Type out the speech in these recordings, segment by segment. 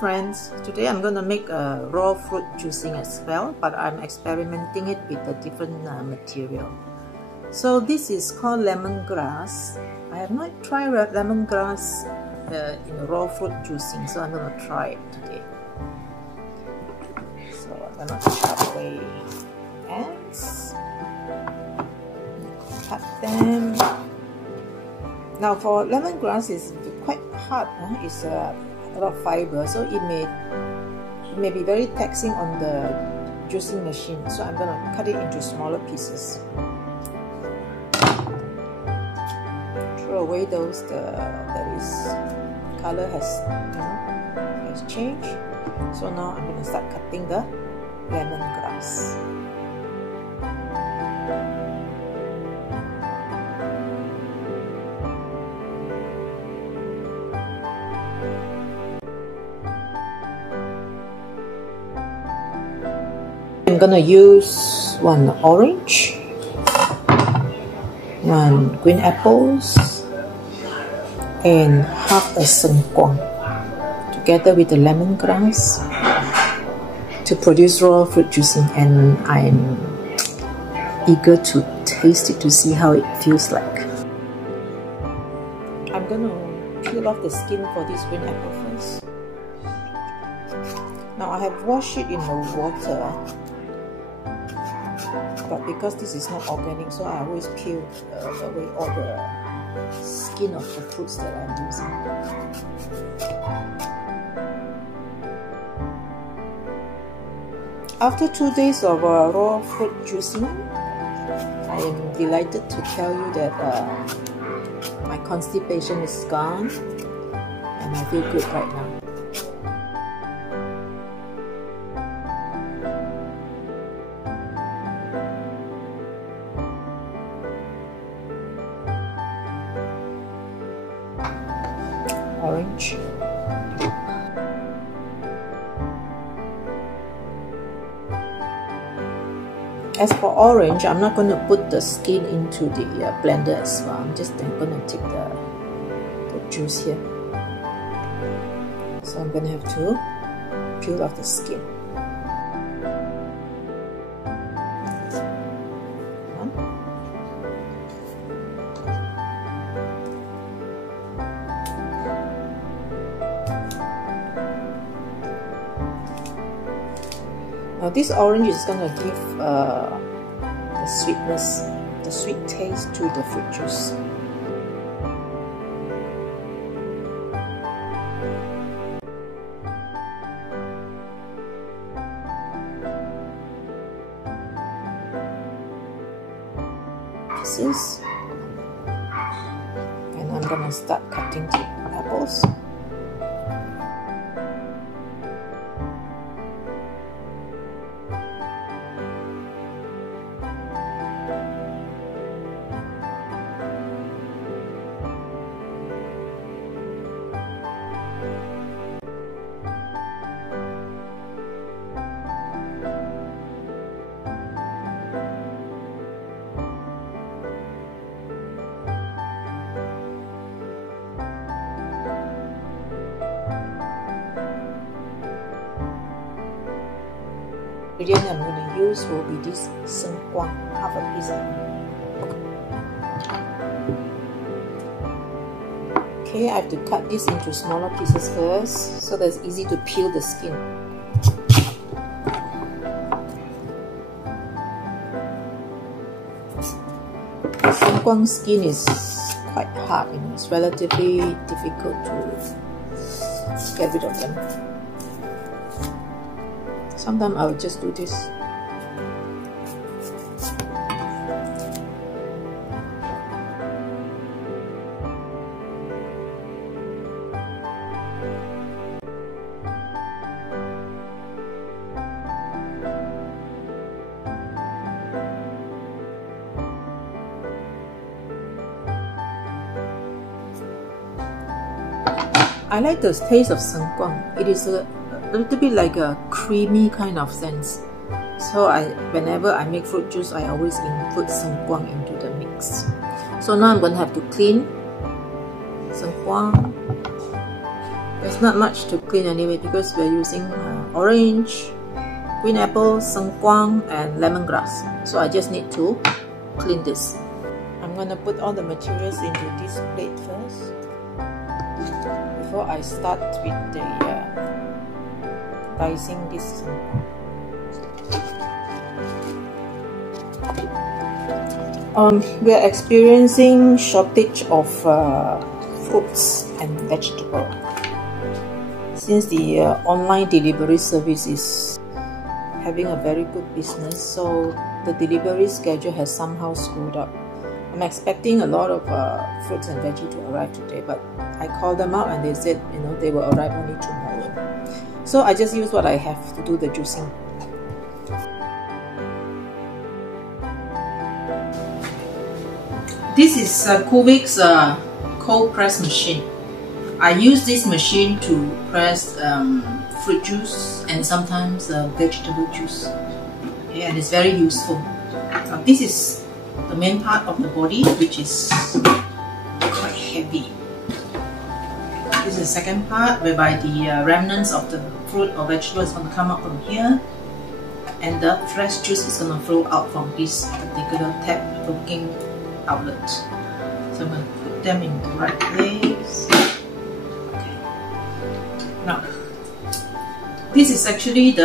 friends, today I'm going to make a raw fruit juicing as well, but I'm experimenting it with a different material. So this is called lemongrass. I have not tried lemongrass in raw fruit juicing, so I'm going to try it today. So I'm going to chop away ends, cut them. Now for lemongrass, it's quite hard. It's a lot of fiber, so it may be very taxing on the juicing machine. So I'm gonna cut it into smaller pieces. Throw away those color has changed. So now I'm gonna start cutting the lemongrass. I'm gonna use one orange, one green apples, and half a Sengkuang together with the lemongrass to produce raw fruit juicing, and I'm eager to taste it to see how it feels like. I'm gonna peel off the skin for this green apple first. Now I have washed it in the water, but because this is not organic, so I always peel away all the skin of the fruits that I'm using. After 2 days of raw fruit juicing, I am delighted to tell you that my constipation is gone and I feel good right now. Orange. As for orange, I'm not going to put the skin into the blender as well. I'm just going to take the juice here. So I'm going to have to peel off the skin. Now this orange is going to give the sweetness, the sweet taste to the fruit juice. Pieces. And I'm going to start cutting the apples. The ingredient I'm going to use will be this Sengkuang, half a piece. Okay, I have to cut this into smaller pieces first so that it's easy to peel the skin. The Sengkuang skin is quite hard, it's relatively difficult to get rid of them. Sometimes I will just do this. I like the taste of Sengkuang. It is a little bit like a creamy kind of sense. So whenever I make fruit juice, I always include Sengkuang into the mix. So now I'm going to have to clean Sengkuang, There's not much to clean anyway because we're using orange, green apple, Sengkuang, and lemongrass. So I just need to clean this. I'm gonna put all the materials into this plate first before I start with the dicing this Sengkuang. We are experiencing shortage of fruits and vegetables since the online delivery service is having a very good business, so the delivery schedule has somehow screwed up. I'm expecting a lot of fruits and veggies to arrive today, but I called them out and they said, you know, they will arrive only tomorrow. So I just use what I have to do the juicing. This is Kuvik's cold press machine. I use this machine to press fruit juice and sometimes vegetable juice. Okay, and it's very useful. This is the main part of the body, which is quite heavy. This is the second part, whereby the remnants of the fruit or vegetable is going to come out from here, and the fresh juice is going to flow out from this particular tap looking outlet. So I'm going to put them in the right place. Okay. Now, this is actually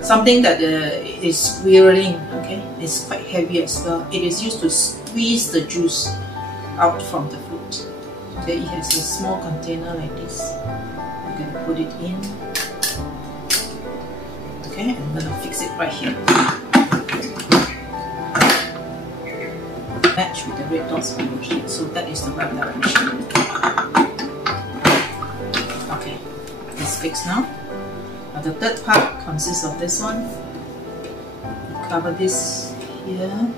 something that is swirling. Okay, it's quite heavy as well. It is used to squeeze the juice out from the fruit. Okay, it has a small container like this. I'm going to put it in. Okay, I'm going to fix it right here. Match with the red dots on the sheet, so that is the right direction. Okay, it's fixed now. Now the third part consists of this one. Cover this here.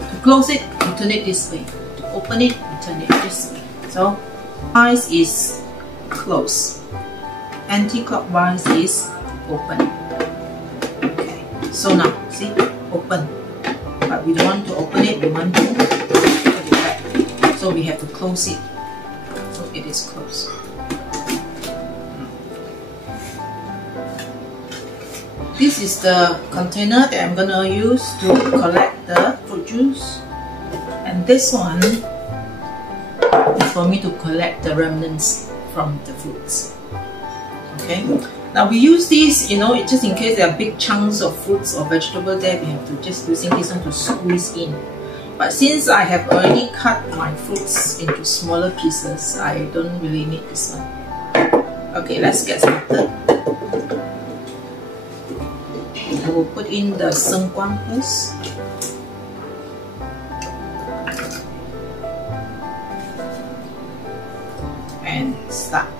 To close it, you turn it this way. To open it, you turn it this way. So, clockwise is close. Anti-clockwise is open. So now, see, open. But we don't want to open it, we want to put it back. So we have to close it. So it is closed. This is the container that I'm going to use to collect the fruit juice. And this one is for me to collect the remnants from the fruits. Okay? Now we use these, you know, just in case there are big chunks of fruits or vegetable there, we have to just using this one to squeeze in. But since I have already cut my fruits into smaller pieces, I don't really need this one. Okay, let's get started. I will put in the Sengkuang first. And start.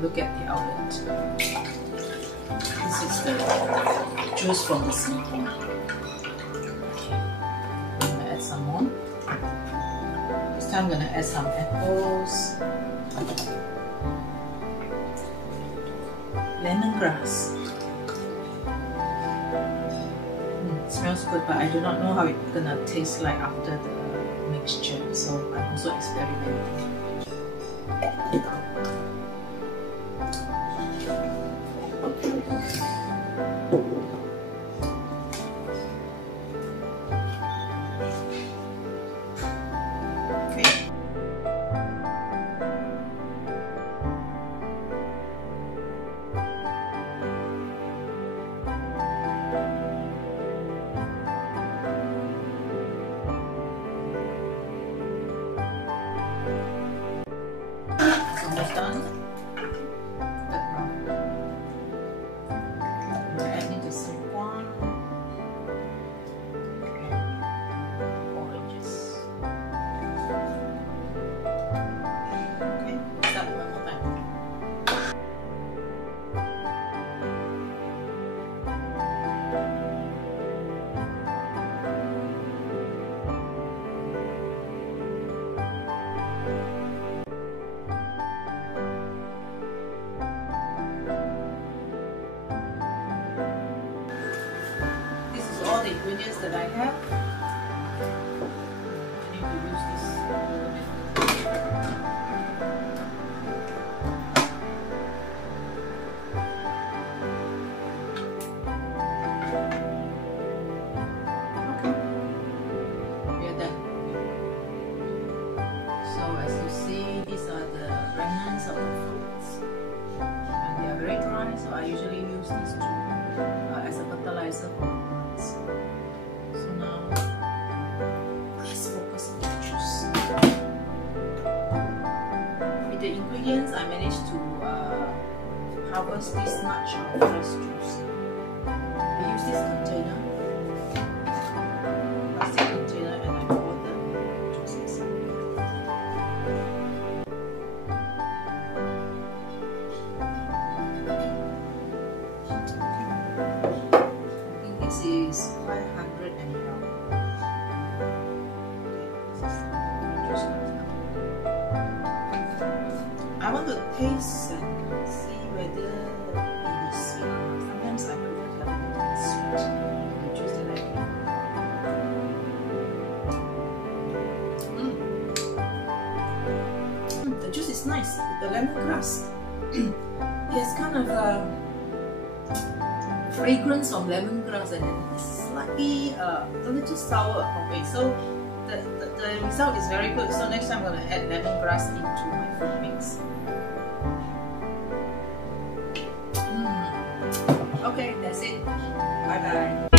Look at the outlet. This is the juice from the Sengkuang. I'm going to add some more. This time I'm going to add some apples, lemongrass. It smells good, but I do not know how it's going to taste like after the mixture, so I'm also experimenting. the ingredients that I have. I need to use this a little bit. Okay, we are done. So as you see, these are the remnants of the fruits, and they are very dry. So I usually use these two as a fertilizer for the plants. So now let's focus on the juice. With the ingredients, I managed to harvest this much of fresh juice. I use this container, plastic container, and I pour the juices. This is 500 ml. I want to taste and see whether it is sweet. Sometimes I prefer to have it sweet in the juice that I drink. The juice is nice with the lemongrass. It's kind of fragrance of lemongrass and then slightly a little sour from it. So the result is very good. So next time I'm going to add lemongrass into my food mix. Okay, that's it. Bye bye.